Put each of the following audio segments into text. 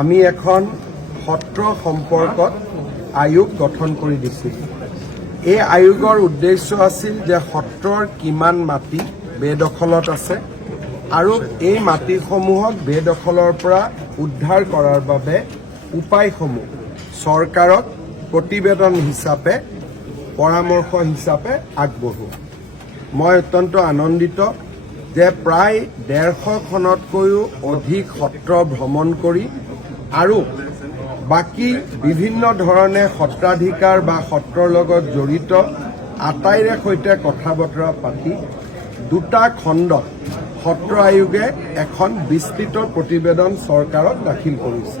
আমি এখন সত্ৰ সম্পৰ্কত আয়োগ গঠন কৰি দিছিল। এই আয়োগৰ উদ্দেশ্য আছিল যে সত্ৰৰ কিমান মাটি বেদখলত আছে আৰু এই মাটিসমূহক বেদখলৰ পৰা উদ্ধাৰ কৰাৰ বাবে উপায়সমূহ চৰকাৰক প্ৰতিবেদন হিচাপে পৰামৰ্শ হিচাপে আগবঢ়োৱা। মই অত্যন্ত আনন্দিত যে প্ৰায় 150খনতকৈও অধিক সত্ৰ ভ্ৰমণ কৰি আৰু বাকী বিভিন্ন ধৰণে সত্ৰাধিকাৰ বা সত্ৰৰ লগত জড়িত আটাইৰে সৈতে কথা বতৰা পাতি দুটা খণ্ডত সত্ৰ আয়োগে এখন বিস্তৃত প্ৰতিবেদন চৰকাৰক দাখিল কৰিছে।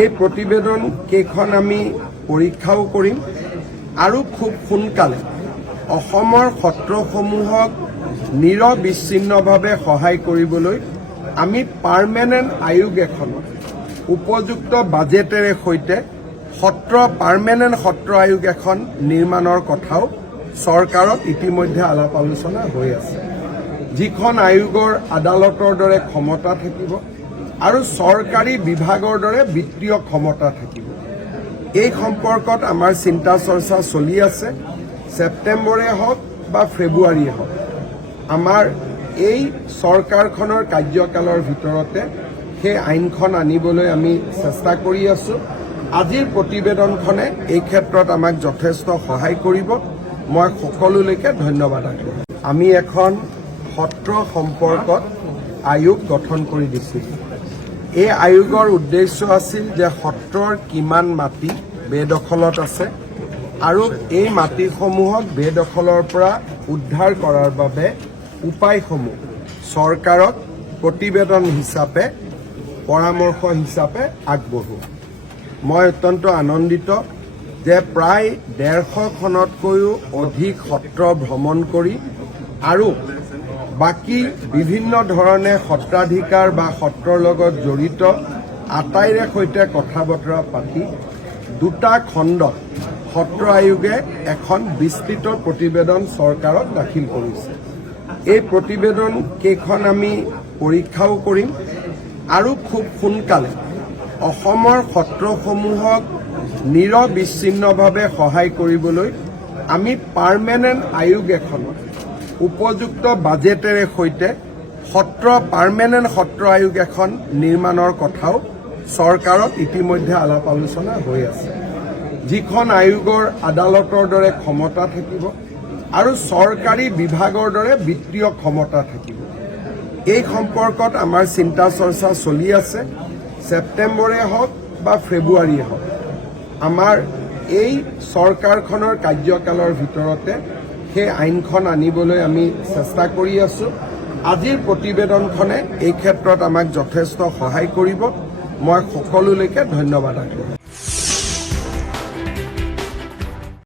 এই প্ৰতিবেদন কেইখন আমি পৰীক্ষাও কৰিম আৰু খুব সোনকালে অসমৰ সত্ৰসমূহক নিৰবিচ্ছিন্নভাৱে সহায় কৰিবলৈ আমি পাৰ্মানেণ্ট আয়োগ এখনত উপযুক্ত বাজেটেৰে সৈতে পাৰ্মানেণ্ট সত্ৰ আয়োগ এখন নিৰ্মাণৰ কথাও চৰকাৰত ইতিমধ্যে আলাপ আলোচনা হৈ আছে, যিখন আয়োগৰ আদালতৰ দৰে ক্ষমতা থাকিব আৰু চৰকাৰী বিভাগৰ দৰে বিত্তীয় ক্ষমতা থাকিব। এই সম্পৰ্কত আমাৰ চিন্তা চৰ্চা চলি আছে। ছেপ্টেম্বৰে হওক বা ফেব্ৰুৱাৰীয়ে হওক আমাৰ এই চৰকাৰখনৰ কাৰ্যকালৰ ভিতৰতে সেই আইনখন আনিবলৈ আমি চেষ্টা কৰি আছোঁ। আজিৰ প্ৰতিবেদনখনে এই ক্ষেত্ৰত আমাক যথেষ্ট সহায় কৰিব। মই সকলোলৈকে ধন্যবাদ আগবঢ়াম। আমি এখন সত্ৰ সম্পৰ্কত আয়োগ গঠন কৰি দিছিল। এই আয়োগৰ উদ্দেশ্য আছিল যে সত্ৰৰ কিমান মাটি বেদখলত আছে আৰু এই মাটিসমূহক বেদখলৰ পৰা উদ্ধাৰ কৰাৰ বাবে উপায়সমূহ চৰকাৰক প্ৰতিবেদন হিচাপে পৰামৰ্শ হিচাপে আগবঢ়োৱা। মই অত্যন্ত আনন্দিত যে প্ৰায় 150খনতকৈও অধিক সত্ৰ ভ্ৰমণ কৰি আৰু বাকী বিভিন্ন ধৰণে সত্ৰাধিকাৰ বা সত্ৰৰ লগত জড়িত আটাইৰে সৈতে কথা বতৰা পাতি দুটা খণ্ডত সত্ৰ আয়োগে এখন বিস্তৃত প্ৰতিবেদন চৰকাৰক দাখিল কৰিছে। এই প্ৰতিবেদন কেইখন আমি পৰীক্ষাও কৰিম আৰু খুব সোনকালে অসমৰ সত্ৰসমূহক নিৰবিচ্ছিন্নভাৱে সহায় কৰিবলৈ আমি পাৰ্মানেণ্ট আয়োগ এখনত উপযুক্ত বাজেটেৰে সৈতে পাৰ্মানেণ্ট সত্ৰ আয়োগ এখন নিৰ্মাণৰ কথাও চৰকাৰত ইতিমধ্যে আলাপ আলোচনা হৈ আছে, যিখন আয়োগৰ আদালতৰ দৰে ক্ষমতা থাকিব আৰু চৰকাৰী বিভাগৰ দৰে বিত্তীয় ক্ষমতা থাকিব। এই সম্পৰ্কত আমাৰ চিন্তা চৰ্চা চলি আছে। ছেপ্টেম্বৰে হওক বা ফেব্ৰুৱাৰীয়ে হওক আমাৰ এই চৰকাৰখনৰ কাৰ্যকালৰ ভিতৰতে সেই আইনখন আনিবলৈ আমি চেষ্টা কৰি আছোঁ। আজিৰ প্ৰতিবেদনখনে এই ক্ষেত্ৰত আমাক যথেষ্ট সহায় কৰিব। মই সকলোলৈকে ধন্যবাদ আগবঢ়াম।